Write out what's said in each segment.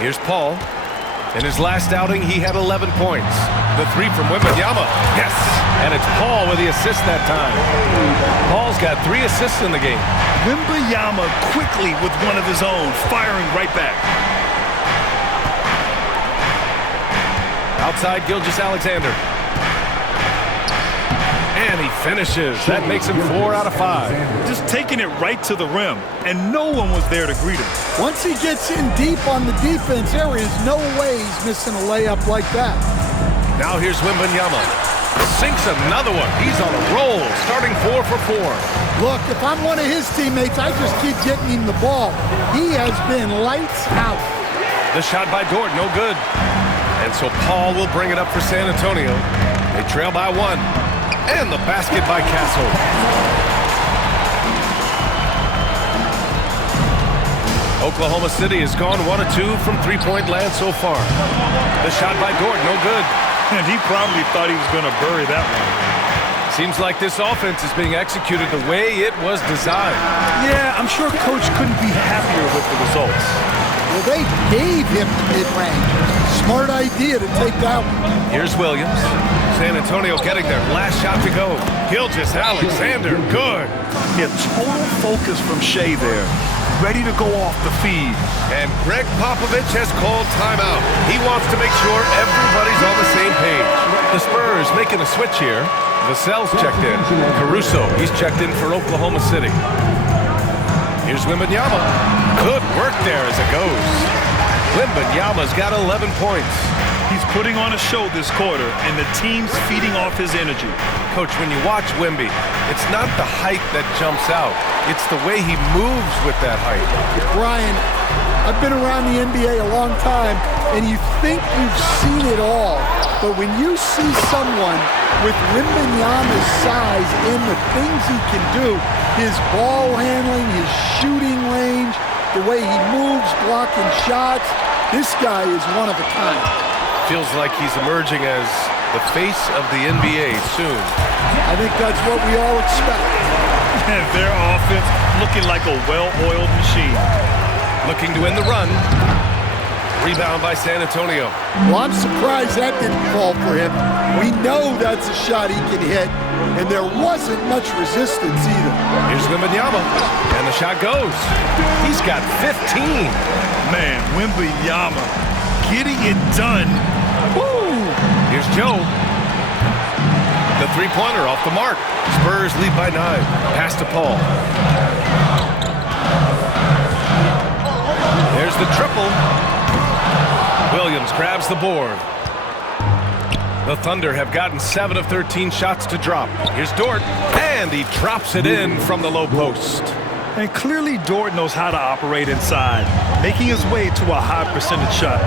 Here's Paul. In his last outing, he had 11 points. The three from Wembanyama. Yes! And it's Paul with the assist that time. Paul's got 3 assists in the game. Wembanyama quickly with one of his own, firing right back. Outside Gilgeous-Alexander. And he finishes. That makes him 4 out of 5. Just taking it right to the rim, and no one was there to greet him. Once he gets in deep on the defense, there is no way he's missing a layup like that. Now here's Wembanyama. Sinks another one. He's on a roll, starting 4 for 4. Look, if I'm one of his teammates, I just keep getting him the ball. He has been lights out. The shot by Dort, no good. And so Paul will bring it up for San Antonio. They trail by 1. And the basket by Castle. Oklahoma City has gone 1 of 2 from three-point land so far. The shot by Dort, no good. And he probably thought he was going to bury that one. Seems like this offense is being executed the way it was designed. Yeah, I'm sure Coach couldn't be happier with the results. Well, they gave him the mid-range. Smart idea to take that one. Here's Williams. San Antonio getting their last shot to go. Gilgeous-Alexander, good. Yeah, total focus from Shea there. Ready to go off the feed. And Greg Popovich has called timeout. He wants to make sure everybody's on the same page. The Spurs making a switch here. Vassell's checked in. Caruso, he's checked in for Oklahoma City. Here's Wembanyama. Good work there as it goes. Wembanyama's got 11 points. He's putting on a show this quarter, and the team's feeding off his energy. Coach, when you watch Wemby, it's not the height that jumps out. It's the way he moves with that height. Brian, I've been around the NBA a long time, and you think you've seen it all. But when you see someone with Wembanyama's size and the things he can do, his ball handling, his shooting range, the way he moves, blocking shots, this guy is one of a kind. Feels like he's emerging as the face of the NBA soon. I think that's what we all expect. And their offense looking like a well-oiled machine. Looking to end the run. Rebound by San Antonio. Well, I'm surprised that didn't fall for him. We know that's a shot he can hit, and there wasn't much resistance either. Here's Wembanyama, and the shot goes. He's got 15. Man, Wembanyama getting it done. Woo! Here's Joe. The three-pointer off the mark. Spurs lead by 9. Pass to Paul. There's the triple. Williams grabs the board. The Thunder have gotten 7 of 13 shots to drop. Here's Dort, and he drops it in from the low post. And clearly Dort knows how to operate inside, making his way to a high percentage shot.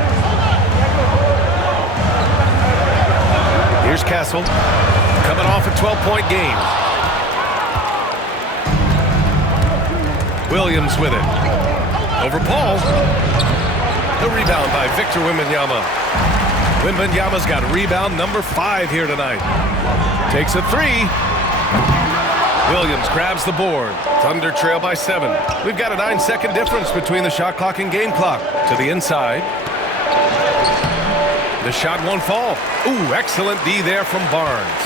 Here's Castle, coming off a 12-point game. Williams with it. Over Paul. The rebound by Victor Wembanyama. Wembanyama's got rebound number 5 here tonight. Takes a 3. Williams grabs the board. Thunder trail by 7. We've got a 9-second difference between the shot clock and game clock. To the inside. The shot won't fall. Ooh, excellent D there from Barnes.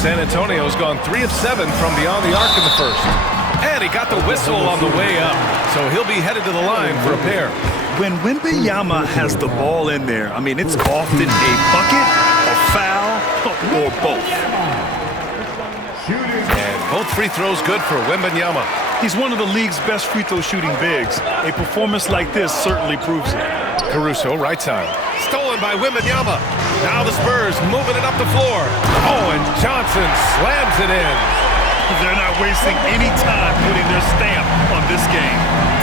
San Antonio's gone 3 of 7 from beyond the arc in the first. And he got the whistle on the way up. So he'll be headed to the line for a pair. When Wembanyama has the ball in there, I mean, it's often a bucket, a foul, or both. And both free throws good for Wembanyama. He's one of the league's best free throw shooting bigs. A performance like this certainly proves it. Caruso, right side. Stolen by Wembanyama. Now the Spurs moving it up the floor. Oh, and Johnson slams it in. They're not wasting any time putting their stamp on this game.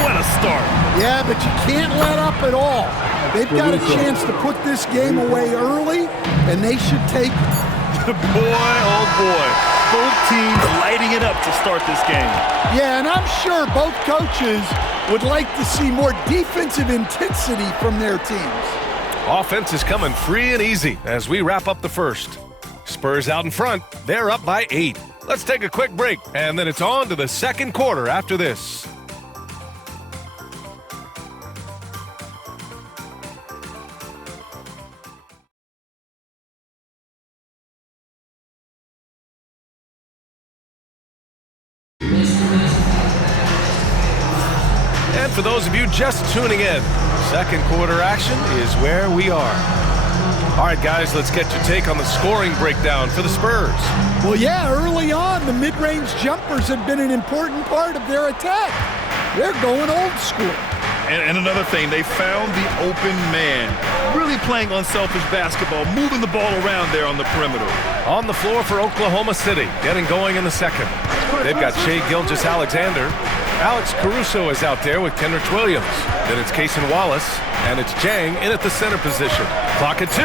What a start. Yeah, but you can't let up at all. They've got a chance to put this game away early, and they should take it. Boy, oh boy. Both teams lighting it up to start this game. Yeah, and I'm sure both coaches would like to see more defensive intensity from their teams. Offense is coming free and easy as we wrap up the first. Spurs out in front. They're up by 8. Let's take a quick break, and then it's on to the second quarter after this. for those of you just tuning in, second quarter action is where we are. All right, guys, let's get your take on the scoring breakdown for the Spurs. Well, yeah, early on, the mid-range jumpers have been an important part of their attack. They're going old school. And another thing, they found the open man. Really playing unselfish basketball, moving the ball around there on the perimeter. On the floor for Oklahoma City, getting going in the second. They've got Shai Gilgeous-Alexander. Alex Caruso is out there with Kendrick Williams. Then it's Cason Wallace, and it's Jang in at the center position. Clock at 2.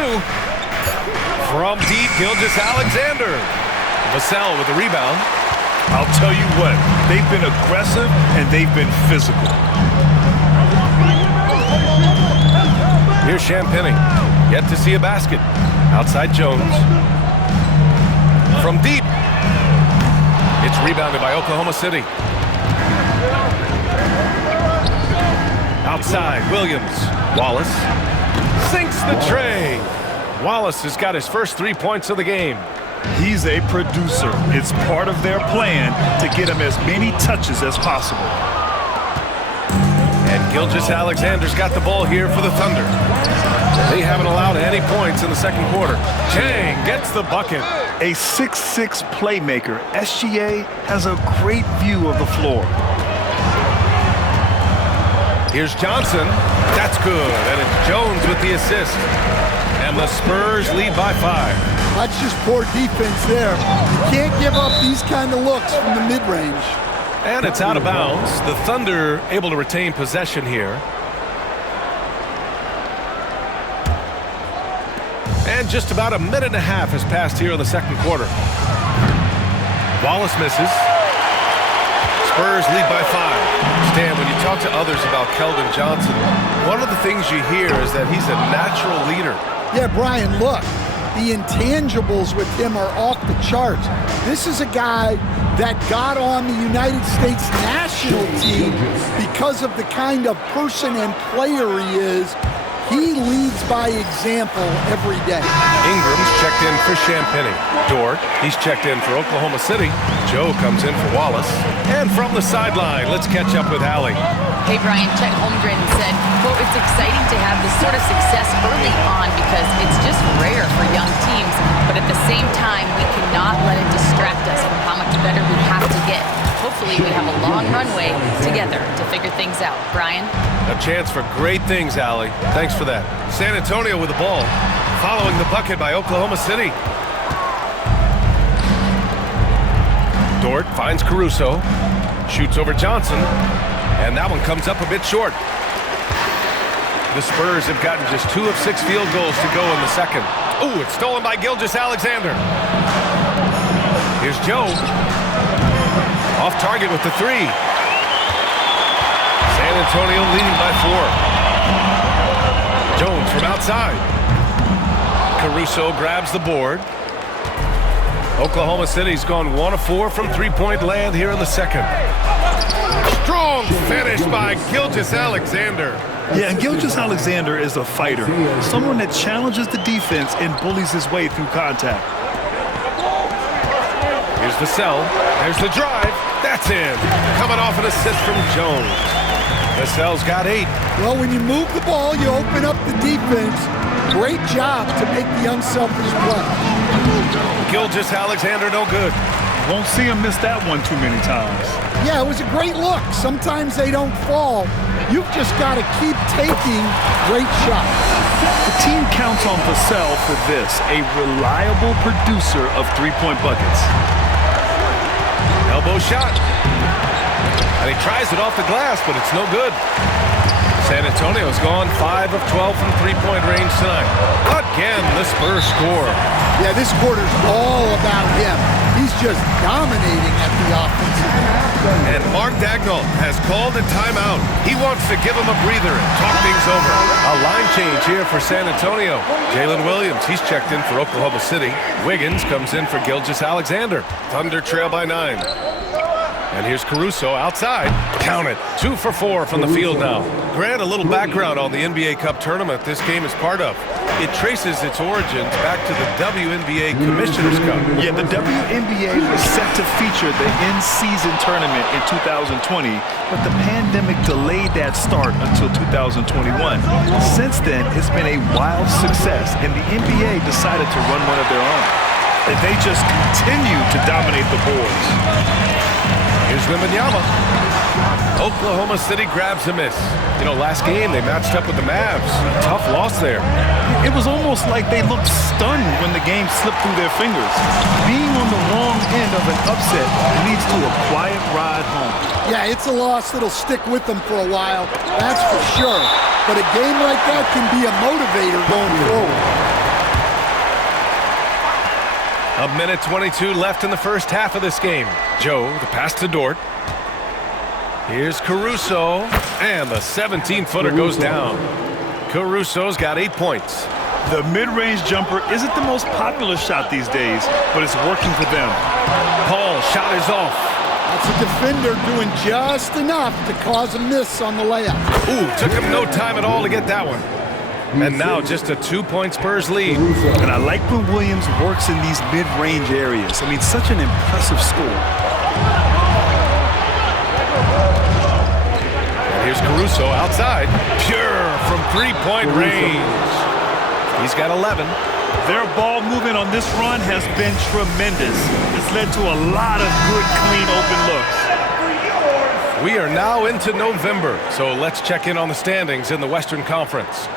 From deep, Gilgeous-Alexander. Vassell with the rebound. I'll tell you what, they've been aggressive and they've been physical. Here's Champagnie. Yet to see a basket. Outside Jones. From deep. It's rebounded by Oklahoma City. Outside, Williams. Wallace sinks the tray. Wallace has got his first 3 points of the game. He's a producer. It's part of their plan to get him as many touches as possible. And Gilgeous-Alexander's got the ball here for the Thunder. They haven't allowed any points in the second quarter. Chang gets the bucket. A 6'6" playmaker, SGA has a great view of the floor. Here's Johnson. That's good. And it's Jones with the assist. And the Spurs lead by 5. That's just poor defense there. You can't give up these kind of looks from the mid-range. And it's out of bounds. The Thunder able to retain possession here. And just about a minute and a half has passed here in the second quarter. Wallace misses. Spurs lead by 5. Stan, when you talk to others about Keldon Johnson, one of the things you hear is that he's a natural leader. Yeah, Brian, look. The intangibles with him are off the charts. This is a guy that got on the United States national team because of the kind of person and player he is. He leads by example every day. Ingram's checked in for Champagnie. Dort, he's checked in for Oklahoma City. Joe comes in for Wallace. And from the sideline, let's catch up with Allie. Hey, Brian, Chet Holmgren said, quote, it's exciting to have this sort of success early on because it's just rare for young teams. But at the same time, we cannot let it distract us from how much better we have to get. Hopefully, we have a long runway together to figure things out. Brian? A chance for great things, Allie. Thanks for that. San Antonio with the ball, following the bucket by Oklahoma City. Dort finds Caruso, shoots over Johnson, and that one comes up a bit short. The Spurs have gotten just 2 of 6 field goals to go in the second. Ooh, it's stolen by Gilgeous-Alexander. Here's Joe. Off target with the 3. San Antonio leading by 4. Jones from outside. Caruso grabs the board. Oklahoma City's gone 1 of 4 from three-point land here in the second. Strong finish by Gilgeous-Alexander. Yeah, and Gilgeous-Alexander is a fighter. Someone that challenges the defense and bullies his way through contact. Here's Vassell. There's the drive. That's in. Coming off an assist from Jones. Vassell's got 8. Well, when you move the ball, you open up the defense. Great job to make the unselfish play. Gilgeous-Alexander no good. Won't see him miss that one too many times. Yeah, it was a great look. Sometimes they don't fall. You've just got to keep taking great shots. The team counts on Vassell for this, a reliable producer of three-point buckets. Elbow shot. And he tries it off the glass, but it's no good. San Antonio's gone 5 of 12 from three-point range tonight. Again, the Spurs score. Yeah, this quarter's all about him. He's just dominating at the offensive end. And Mark Dagnall has called a timeout. He wants to give him a breather and talk things over. A line change here for San Antonio. Jalen Williams, he's checked in for Oklahoma City. Wiggins comes in for Gilgeous-Alexander. Thunder trail by 9. And here's Caruso outside. Count it. 2 for 4 from the field now. Grant, a little background on the NBA Cup tournament this game is part of. It traces its origins back to the WNBA Commissioner's Cup. Yeah, the WNBA was set to feature the in-season tournament in 2020, but the pandemic delayed that start until 2021. Since then, it's been a wild success, and the NBA decided to run one of their own. And they just continue to dominate the boards. Here's Wembanyama. Oklahoma City grabs a miss. You know, last game they matched up with the Mavs. Tough loss there. It was almost like they looked stunned when the game slipped through their fingers. Being on the wrong end of an upset leads to a quiet ride home. Yeah, it's a loss that'll stick with them for a while, that's for sure. But a game like that can be a motivator going forward. A minute 22 left in the first half of this game. Joe, the pass to Dort. Here's Caruso, and the 17-footer goes down. Caruso's got 8 points. The mid-range jumper isn't the most popular shot these days, but it's working for them. Paul's shot is off. That's a defender doing just enough to cause a miss on the layup. Ooh, took him no time at all to get that one. And now just a 2-point Spurs lead. And I like when Williams works in these mid-range areas. I mean, such an impressive score. And here's Caruso outside. Pure from 3-point range. He's got 11. Their ball movement on this run has been tremendous. It's led to a lot of good, clean, open looks. We are now into November, so let's check in on the standings in the Western Conference.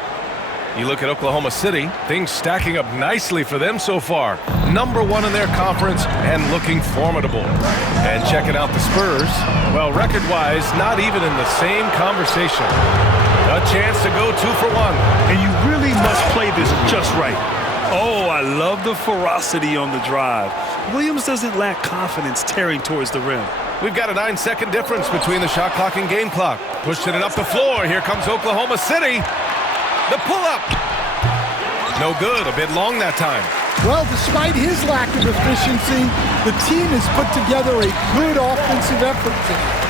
You look at Oklahoma City, things stacking up nicely for them so far. Number 1 in their conference and looking formidable. And checking out the Spurs, well, record-wise, not even in the same conversation. A chance to go 2 for 1. And you really must play this just right. Oh, I love the ferocity on the drive. Williams doesn't lack confidence tearing towards the rim. We've got a 9-second difference between the shot clock and game clock. Pushing it up the floor. Here comes Oklahoma City. The pull-up. No good. A bit long that time. Well, despite his lack of efficiency, the team has put together a good offensive effort tonight.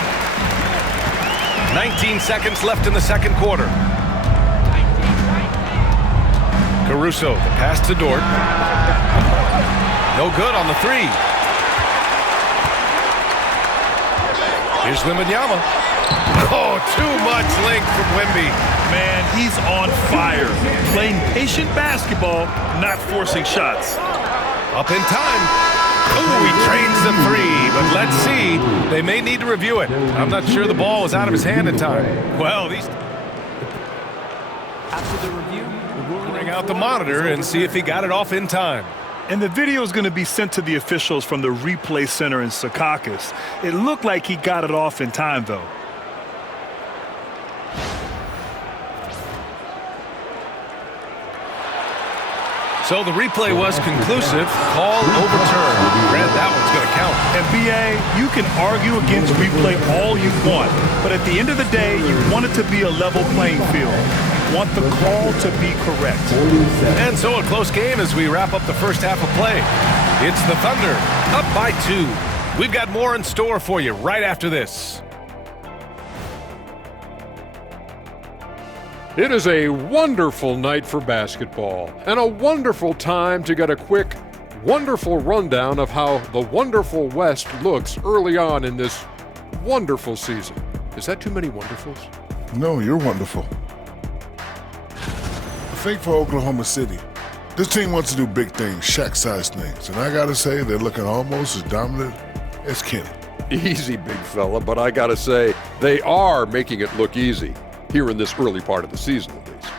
19 seconds left in the second quarter. Caruso, the pass to Dort. No good on the 3. Here's Wembanyama. Oh, too much length from Wemby. Man, he's on fire. Playing patient basketball, not forcing shots. Up in time. Oh, he trains the 3, but let's see. They may need to review it. I'm not sure the ball was out of his hand in time. Well, these... After the review, we'll bring out the monitor and see if he got it off in time. And the video is going to be sent to the officials from the replay center in Secaucus. It looked like he got it off in time, though. So the replay was conclusive. Call overturned. Grant, that one's going to count. And BA, you can argue against replay all you want, but at the end of the day, you want it to be a level playing field. You want the call to be correct. And so a close game as we wrap up the first half of play. It's the Thunder, up by 2. We've got more in store for you right after this. It is a wonderful night for basketball and a wonderful time to get a quick, wonderful rundown of how the wonderful West looks early on in this wonderful season. Is that too many wonderfuls? No, you're wonderful. I think for Oklahoma City, this team wants to do big things, Shaq-sized things, and I gotta say they're looking almost as dominant as Kenny. Easy, big fella, but I gotta say they are making it look easy. Here in this early part of the season, at least.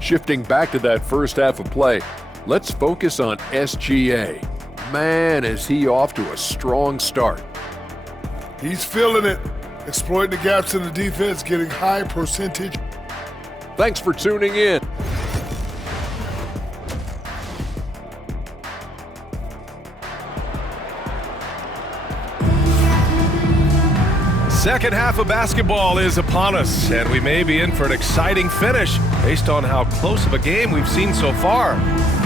Shifting back to that first half of play, let's focus on SGA. Man, is he off to a strong start. He's feeling it, exploiting the gaps in the defense, getting high percentage. Thanks for tuning in. Second half of basketball is upon us, and we may be in for an exciting finish based on how close of a game we've seen so far.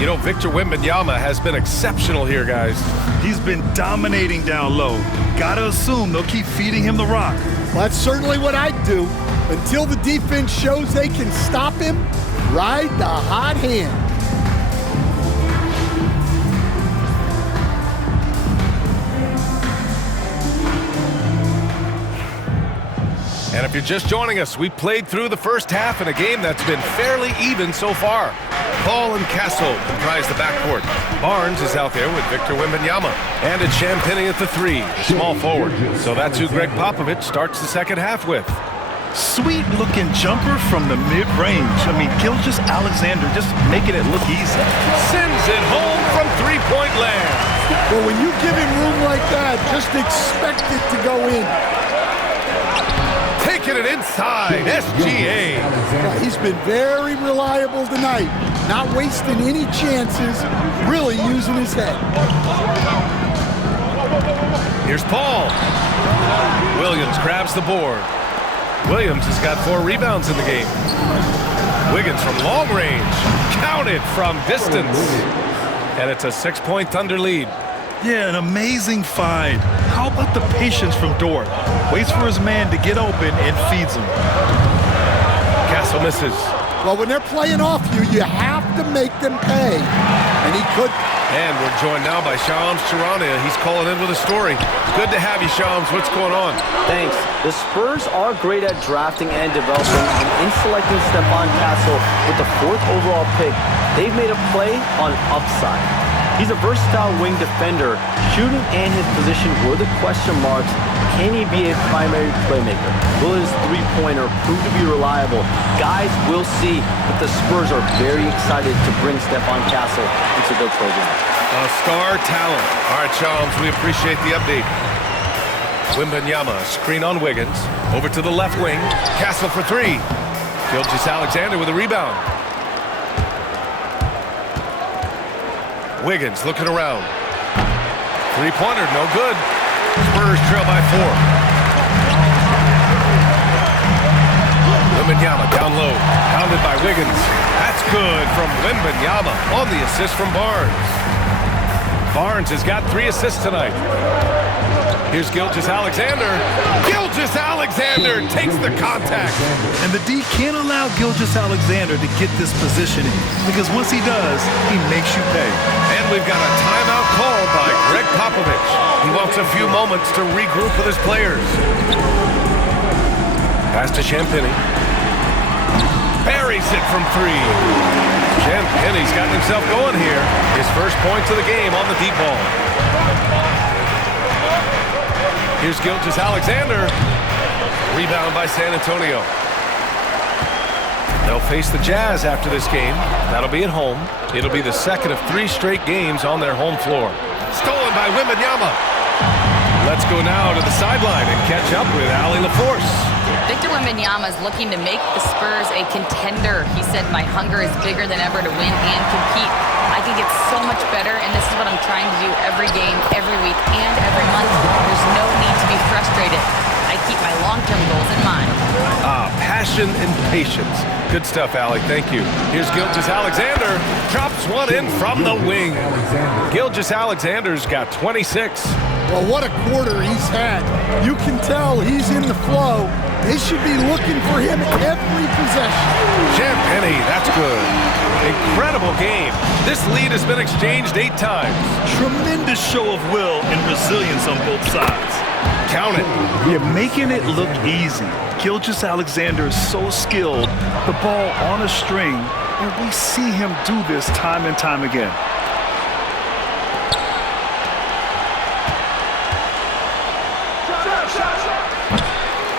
You know, Victor Wembanyama has been exceptional here, guys. He's been dominating down low. Gotta assume they'll keep feeding him the rock. Well, that's certainly what I'd do. Until the defense shows they can stop him, ride the hot hand. And if you're just joining us, we played through the first half in a game that's been fairly even so far. Paul and Castle comprise the backcourt. Barnes is out there with Victor Wembanyama. And it's Champagnie at the 3, the small forward. So that's who Greg Popovich starts the second half with. Sweet-looking jumper from the mid-range. I mean, Gilgeous-Alexander just making it look easy. Sends it home from three-point land. Well, when you give him room like that, just expect it to go in. Taking it inside, SGA. Yeah, he's been very reliable tonight. Not wasting any chances, really using his head. Here's Paul. Williams grabs the board. Williams has got 4 rebounds in the game. Wiggins from long range. Counted from distance. And it's a 6-point Thunder lead. Yeah, an amazing find. How about the patience from Dort? Waits for his man to get open and feeds him. Castle misses. Well, when they're playing off you, you have to make them pay. And he could. And we're joined now by Shams Charania. He's calling in with a story. Good to have you, Shams. What's going on? Thanks. The Spurs are great at drafting and developing, and in selecting Stephon Castle with the 4th overall pick, they've made a play on upside. He's a versatile wing defender. Shooting and his position were the question marks. Can he be a primary playmaker? Will his three-pointer prove to be reliable? Guys will see, but the Spurs are very excited to bring Stephon Castle into their program. A star talent. All right, Shams, we appreciate the update. Wembanyama, screen on Wiggins. Over to the left wing. Castle for 3. Gilgeous-Alexander with a rebound. Wiggins looking around. Three-pointer, no good. Spurs trail by 4. Wembanyama down low. Pounded by Wiggins. That's good from Wembanyama on the assist from Barnes. Barnes has got 3 assists tonight. Here's Gilgeous-Alexander. Gilgeous-Alexander takes the contact. And the D can't allow Gilgeous-Alexander to get this positioning, because once he does, he makes you pay. And we've got a timeout called by Greg Popovich. He wants a few moments to regroup with his players. Pass to Champagnie. Buries it from 3. Champagnie's gotten himself going here. His first points of the game on the deep ball. Here's Gilgeous-Alexander. Rebound by San Antonio. They'll face the Jazz after this game. That'll be at home. It'll be the second of 3 straight games on their home floor. Stolen by Wembanyama. Let's go now to the sideline and catch up with Allie LaForce. Victor Wembanyama is looking to make the Spurs a contender. He said, "My hunger is bigger than ever to win and compete. I can get so much better, and this is what I'm trying to do every game, every week, and every month. There's no need to be frustrated. I keep my long-term goals in mind." Passion and patience. Good stuff, Allie. Thank you. Here's Gilgeous-Alexander. Drops one in from the wing. Gilgeous-Alexander's got 26. Well, what a quarter he's had. You can tell he's in the flow. They should be looking for him every possession. Champagnie, that's good. Incredible game. This lead has been exchanged 8 times. Tremendous show of will and resilience on both sides. Count it. You're making it look easy. Gilgeous-Alexander is so skilled, the ball on a string, and we see him do this time and time again.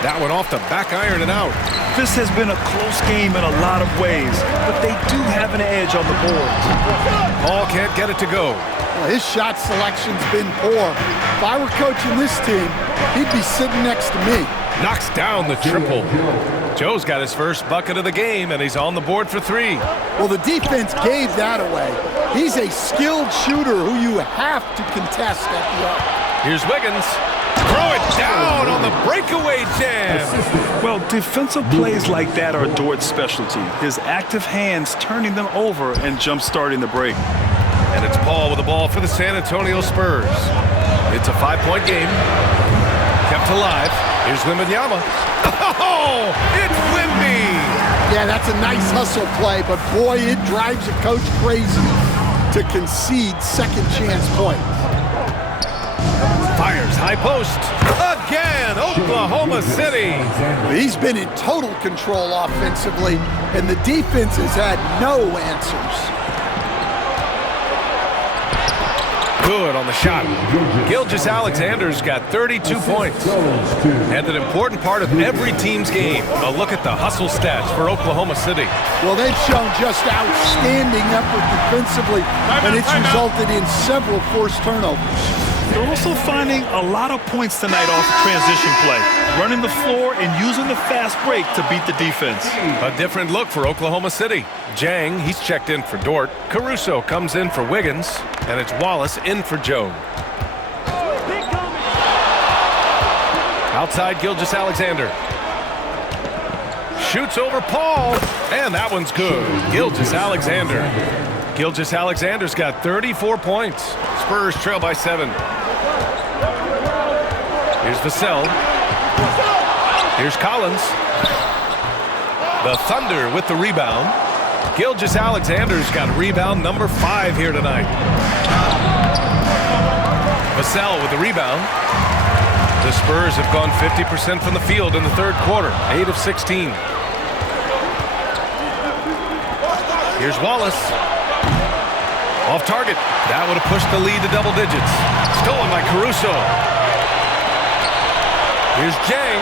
That one off the back iron and out. This has been a close game in a lot of ways, but they do have an edge on the boards. Paul can't get it to go. Well, his shot selection's been poor. If I were coaching this team, he'd be sitting next to me. Knocks down the triple. Joe's got his first bucket of the game, and he's on the board for 3. Well, the defense gave that away. He's a skilled shooter who you have to contest at the arc. Here's Wiggins. Throw it down on the breakaway jam. Well, defensive plays like that are Dort's specialty. His active hands turning them over and jump-starting the break. And it's Paul with the ball for the San Antonio Spurs. It's a 5-point game. Kept alive. Here's Wembanyama. Oh, it's Wemby. Yeah, that's a nice hustle play, but boy, it drives a coach crazy to concede second chance points. Fires high post. Again, Oklahoma City. He's been in total control offensively, and the defense has had no answers. Good on the shot. Gilgeous-Alexander's got 32 points. And an important part of every team's game. A look at the hustle stats for Oklahoma City. Well, they've shown just outstanding effort defensively, and it's resulted in several forced turnovers. They're also finding a lot of points tonight off of transition play, running the floor and using the fast break to beat the defense. A different look for Oklahoma City. Jang, he's checked in for Dort. Caruso comes in for Wiggins, and it's Wallace in for Joe. Outside Gilgeous-Alexander. Shoots over Paul, and that one's good. Gilgeous-Alexander. Gilgeous-Alexander's got 34 points. Spurs trail by 7. Here's Vassell. Here's Collins. The Thunder with the rebound. Gilgeous-Alexander's got rebound number 5 here tonight. Vassell with the rebound. The Spurs have gone 50% from the field in the third quarter, 8 of 16. Here's Wallace. Off target. That would have pushed the lead to double digits. Stolen by Caruso. Here's Jang.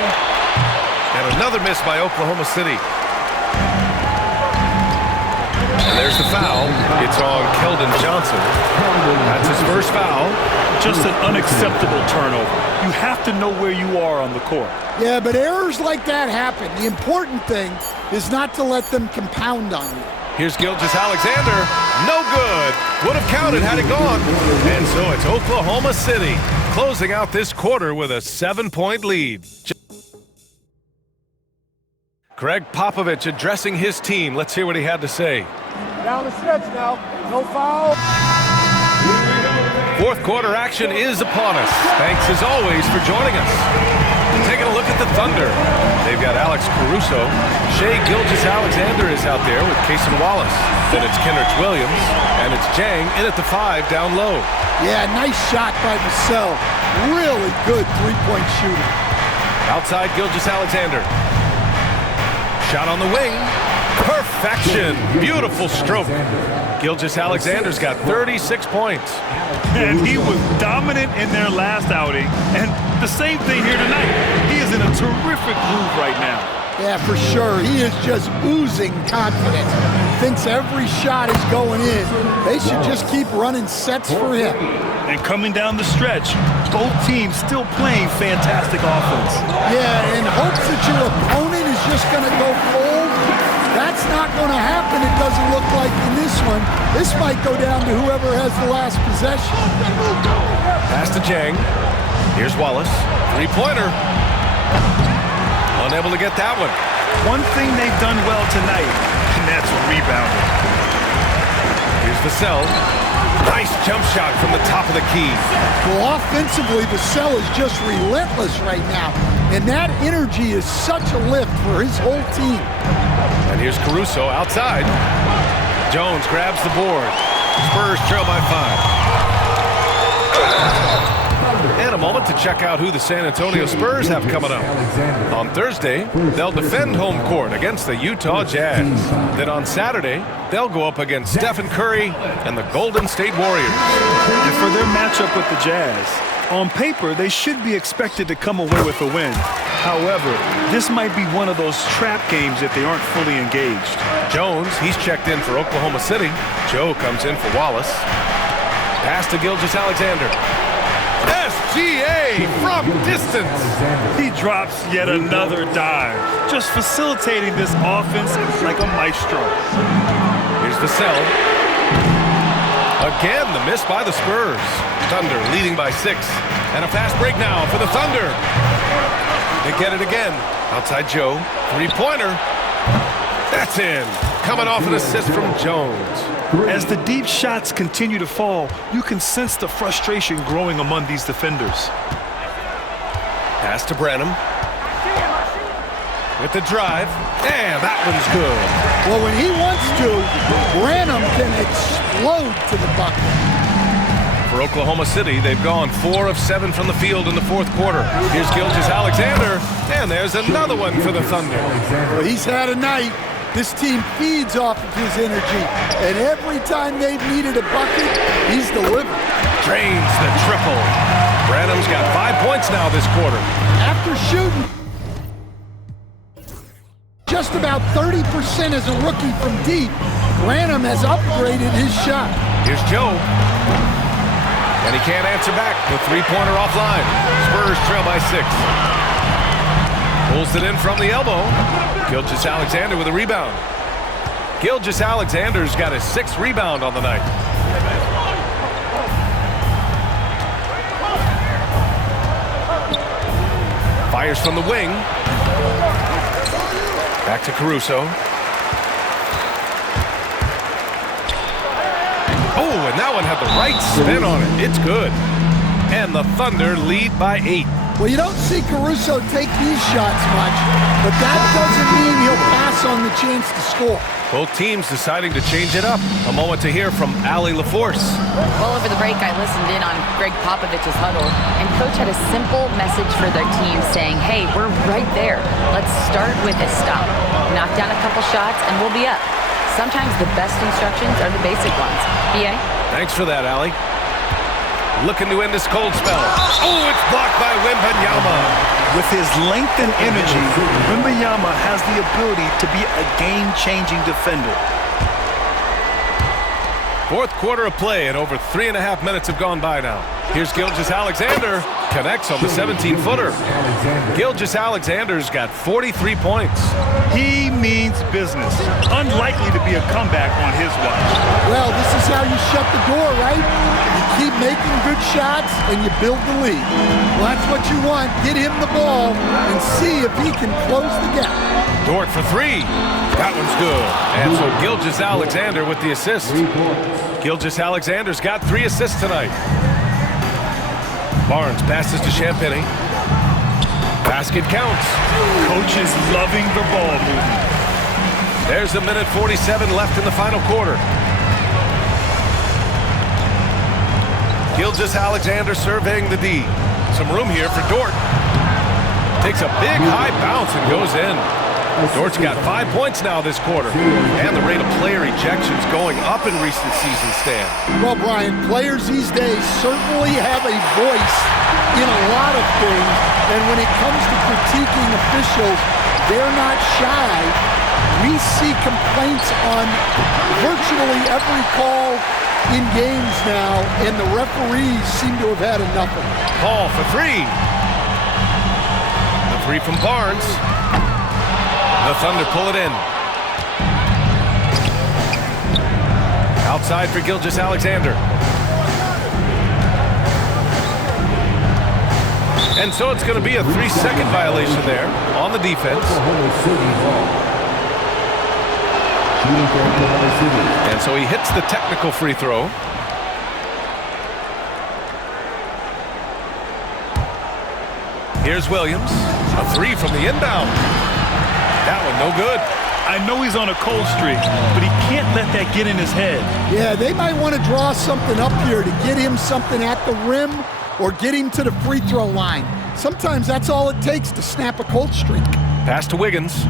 And another miss by Oklahoma City. And there's the foul. It's on Keldon Johnson. That's his first foul. Just an unacceptable turnover. You have to know where you are on the court. Yeah, but errors like that happen. The important thing is not to let them compound on you. Here's Gilgeous-Alexander. No good. Would have counted had it gone. And so it's Oklahoma City closing out this quarter with a 7-point lead. Greg Popovich addressing his team. Let's hear what he had to say. Down the stretch now. No foul. Fourth quarter action is upon us. Thanks as always for joining us. Taking a look at the Thunder. They've got Alex Caruso. Shai Gilgeous-Alexander is out there with Cason Wallace. Then it's Kenrich Williams. And it's Jang in at the 5 down low. Yeah, nice shot by Vassell. Really good three-point shooter. Outside Gilgeous-Alexander. Shot on the wing. Perfection. Beautiful stroke. Gilgeous-Alexander's got 36 points. And he was dominant in their last outing. And the same thing here tonight. He is in a terrific groove right now. Yeah, for sure. He is just oozing confidence. Thinks every shot is going in. They should just keep running sets for him. And coming down the stretch, both teams still playing fantastic offense. Yeah, and hopes that your opponent is just going to go cold. That's not going to happen, it doesn't look like in this one. This might go down to whoever has the last possession. Pass to Jang. Here's Wallace. Three-pointer. Unable to get that one. One thing they've done well tonight, and that's rebounding. Here's Vassell. Nice jump shot from the top of the key. Well, offensively, Vassell is just relentless right now. And that energy is such a lift for his whole team. And here's Caruso outside. Jones grabs the board. Spurs trail by 5. And a moment to check out who the San Antonio Spurs have coming up. On Thursday, they'll defend home court against the Utah Jazz. Then on Saturday, they'll go up against Stephen Curry and the Golden State Warriors. And for their matchup with the Jazz, on paper, they should be expected to come away with a win. However, this might be one of those trap games if they aren't fully engaged. Jones, he's checked in for Oklahoma City. Joe comes in for Wallace. Pass to Gilgeous-Alexander. SGA from distance. He drops yet another dive, just facilitating this offense like a maestro. Here's Vassell. Again, the miss by the Spurs. Thunder leading by 6. And a fast break now for the Thunder. They get it again. Outside Joe. Three-pointer. That's in. Coming off an assist from Jones. As the deep shots continue to fall, you can sense the frustration growing among these defenders. Pass to Branham. With the drive. And that one's good. Well, when he wants to, Branham can explode to the bucket. For Oklahoma City, they've gone 4 of 7 from the field in the fourth quarter. Here's Gilgeous-Alexander. And there's another one for the Thunder. Well, he's had a night. This team feeds off of his energy. And every time they've needed a bucket, he's delivered. Drains the triple. Branham's got 5 points now this quarter. After shooting just about 30% as a rookie from deep, Branham has upgraded his shot. Here's Joe. And he can't answer back. The three-pointer offline. Spurs trail by 6. Pulls it in from the elbow. Gilgeous-Alexander with a rebound. Gilgeous-Alexander's got his 6th rebound on the night. Fires from the wing. Back to Caruso. Oh, and that one had the right spin on it. It's good. And the Thunder lead by 8. Well, you don't see Caruso take these shots much, but that doesn't mean he'll pass on the chance to score. Both teams deciding to change it up. A moment to hear from Allie LaForce. Well, over the break, I listened in on Greg Popovich's huddle, and Coach had a simple message for their team saying, hey, we're right there. Let's start with a stop. Knock down a couple shots, and we'll be up. Sometimes the best instructions are the basic ones. B.A.? Thanks for that, Allie. Looking to end this cold spell. Oh, it's blocked by Wembanyama. With his length and energy, Wembanyama has the ability to be a game-changing defender. Fourth quarter of play, and over 3.5 minutes have gone by now. Here's Gilgeous-Alexander. Connects on the 17-footer. Gilgeous-Alexander's got 43 points. He means business. Unlikely to be a comeback on his watch. Well, this is how you shut the door, right? You keep making good shots, and you build the lead. Well, that's what you want. Get him the ball and see if he can close the gap. Dort for 3. That one's good. And so Gilgeous-Alexander with the assist. Gilgeous-Alexander's got 3 assists tonight. Barnes passes to Champagny. Basket counts. Coach is loving the ball movement. There's a minute 47 left in the final quarter. Gilgeous-Alexander surveying the D. Some room here for Dort. Takes a big high bounce and goes in. Dort's got 5 points now this quarter. And the rate of player ejections going up in recent seasons, Stan. Well, Brian, players these days certainly have a voice in a lot of things. And when it comes to critiquing officials, they're not shy. We see complaints on virtually every call in games now, and the referees seem to have had enough of it. Paul for 3. The 3 from Barnes. The Thunder pull it in. Outside for Gilgeous-Alexander. And so it's going to be a 3-second violation there on the defense. And so he hits the technical free throw. Here's Williams. A 3 from the inbound. That one no good. I know he's on a cold streak, but he can't let that get in his head. Yeah, they might want to draw something up here to get him something at the rim or get him to the free throw line. Sometimes that's all it takes to snap a cold streak. Pass to Wiggins.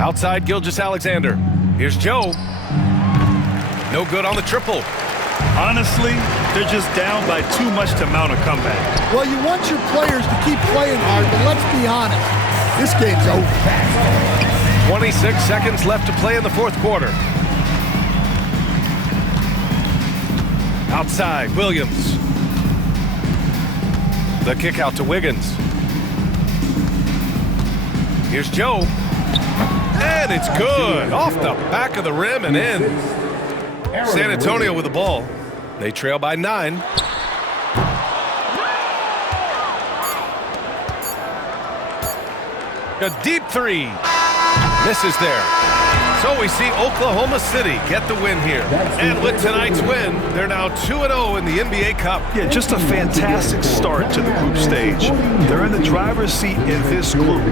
Outside Gilgeous-Alexander. Here's Joe. No good on the triple. Honestly, they're just down by too much to mount a comeback. Well, you want your players to keep playing hard, but let's be honest. This game's over. 26 seconds left to play in the fourth quarter. Outside, Williams. The kick out to Wiggins. Here's Joe. And it's good. Off the back of the rim and in. San Antonio with the ball. They trail by 9. A deep three. Misses there. So we see Oklahoma City get the win here. And with tonight's win, they're now 2-0 in the NBA Cup. Yeah, just a fantastic start to the group stage. They're in the driver's seat in this group.